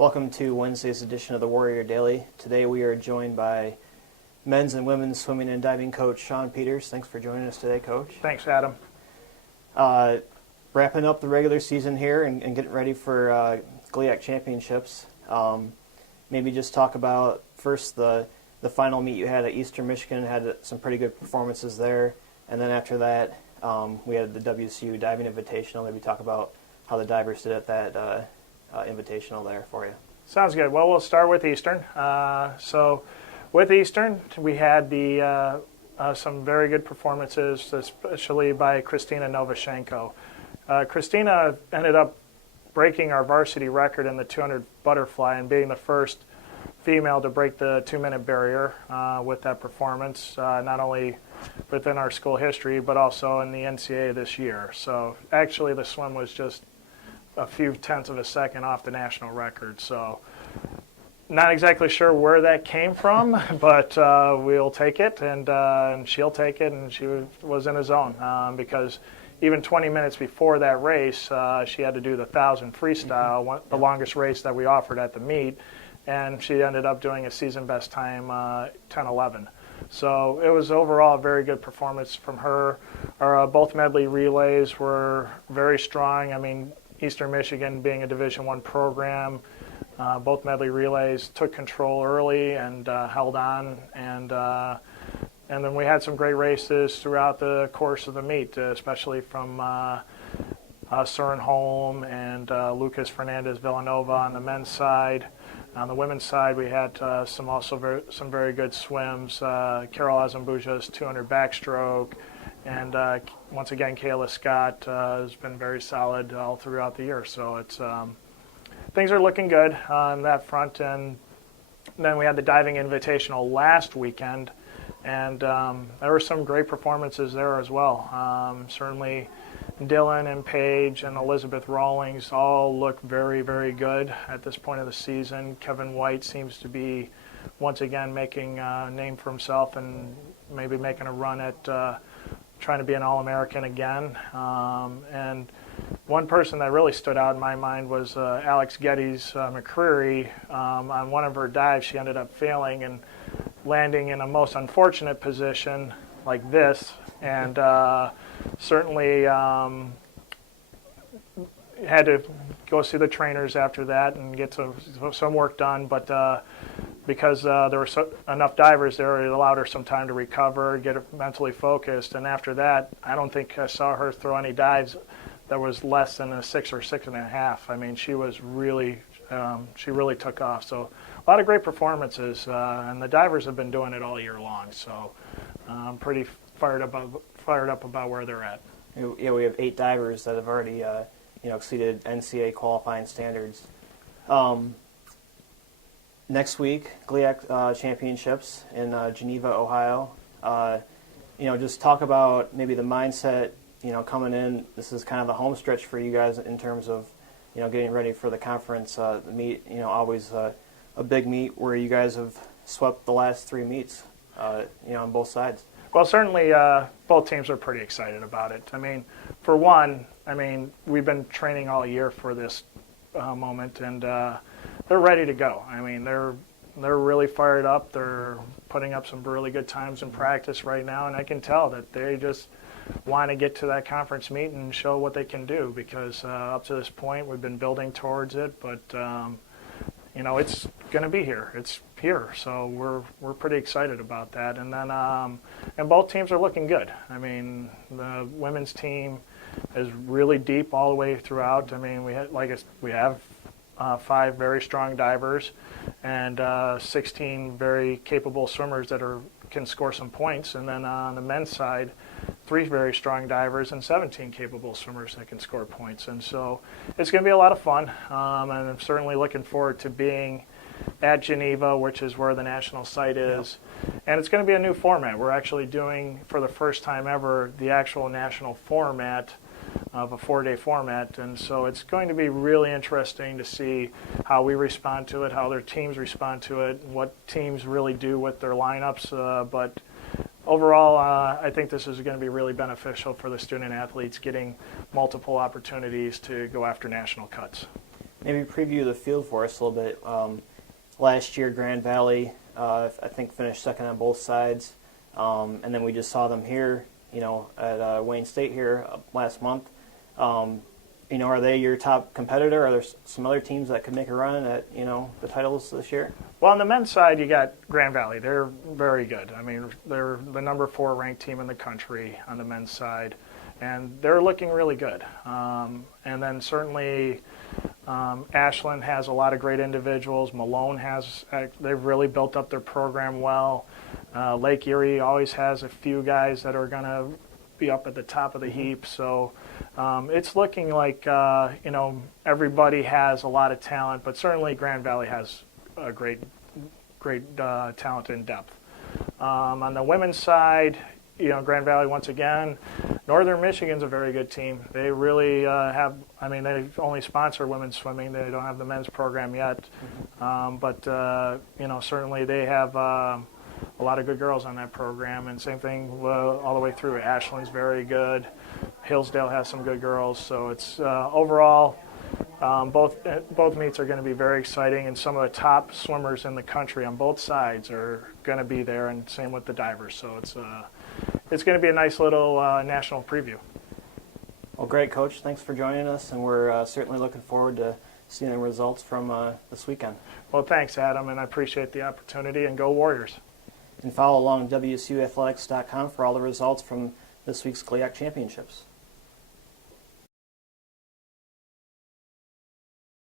Welcome to Wednesday's edition of the Warrior Daily. Today we are joined by men's and women's swimming and diving coach Sean Peters. Thanks for joining us today, Coach. Thanks, Adam. Wrapping up the regular season here and getting ready for GLIAC Championships. Maybe just talk about first the final meet you had at Eastern Michigan. Had some pretty good performances there, and then after that we had the WCU Diving Invitational. Maybe talk about how the divers did at that invitational there for you. Sounds good. Well, we'll start with Eastern. So with Eastern, we had some very good performances, especially by Christina Novoshenko. Christina ended up breaking our varsity record in the 200 butterfly and being the first female to break the 2-minute barrier with that performance, not only within our school history, but also in the NCAA this year. So actually the swim was just a few tenths of a second off the national record. So not exactly sure where that came from, but we'll take it, and she'll take it, and she was in a zone because even 20 minutes before that race, she had to do the 1,000 freestyle, the longest race that we offered at the meet, and she ended up doing a season best time, 10:11. So it was overall a very good performance from her. Both medley relays were very strong. I mean, Eastern Michigan being a Division I program, both medley relays took control early and held on, and then we had some great races throughout the course of the meet, especially from Søren Holm and Lucas Fernandez Villanova on the men's side. On the women's side, we had some very good swims. Carol Azambuja's 200 backstroke, and once again, Kayla Scott has been very solid all throughout the year. So it's things are looking good on that front. And then we had the diving invitational last weekend, and there were some great performances there as well. Certainly Dylan and Paige and Elizabeth Rawlings all look very, very good at this point of the season. Kevin White seems to be once again making a name for himself and maybe making a run at trying to be an All-American again. And one person that really stood out in my mind was Alex Geddes McCreary. On one of her dives, she ended up failing and landing in a most unfortunate position like this, and certainly had to go see the trainers after that and get some work done, but because there were enough divers there, it allowed her some time to recover, get her mentally focused, and after that, I don't think I saw her throw any dives that was less than a 6 or 6.5. I mean, she really took off. So a lot of great performances, and the divers have been doing it all year long. So I'm pretty fired up about where they're at. Yeah, we have 8 divers that have already exceeded NCAA qualifying standards. Next week, GLIAC Championships in Geneva, Ohio. Just talk about maybe the mindset, coming in. This is kind of the home stretch for you guys in terms of, getting ready for the conference meet. Always a big meet where you guys have swept the last 3 meets, on both sides. Well, certainly both teams are pretty excited about it. I mean, for one, we've been training all year for this moment, and they're ready to go. I mean, they're really fired up. They're putting up some really good times in practice right now, and I can tell that they just want to get to that conference meet and show what they can do, because up to this point we've been building towards it, but it's going to be here. It's here, so we're pretty excited about that. And then and both teams are looking good. I mean, the women's team is really deep all the way throughout. I mean, we have 5 very strong divers and 16 very capable swimmers that can score some points. And then on the men's side, 3 very strong divers and 17 capable swimmers that can score points. And so it's going to be a lot of fun, and I'm certainly looking forward to being at Geneva, which is where the national site is. Yep. And it's going to be a new format. We're actually doing, for the first time ever, the actual national format of a 4-day format, and so it's going to be really interesting to see how we respond to it, how their teams respond to it, what teams really do with their lineups, but overall, I think this is going to be really beneficial for the student athletes getting multiple opportunities to go after national cuts. maybe preview the field for us a little bit. Last year, Grand Valley, I think, finished second on both sides, and then we just saw them here, at Wayne State here last month. Are they your top competitor? Are there some other teams that could make a run at, the titles this year? Well, on the men's side, you got Grand Valley. They're very good. I mean, they're the number 4 ranked team in the country on the men's side, and they're looking really good. And then certainly Ashland has a lot of great individuals. Malone they've really built up their program well. Lake Erie always has a few guys that are going to be up at the top of the heap. So it's looking like, everybody has a lot of talent, but certainly Grand Valley has a great talent in depth. On the women's side, Grand Valley, once again, Northern Michigan's a very good team. They really they only sponsor women's swimming. They don't have the men's program yet. But certainly they have a lot of good girls on that program, and same thing all the way through. Ashland's very good. Hillsdale has some good girls. So it's overall, both meets are going to be very exciting, and some of the top swimmers in the country on both sides are going to be there, and same with the divers. So it's going to be a nice little national preview. Well, great, Coach. Thanks for joining us, and we're certainly looking forward to seeing the results from this weekend. Well, thanks, Adam, and I appreciate the opportunity, and go Warriors. And follow along WSUathletics.com for all the results from this week's GLIAC Championships.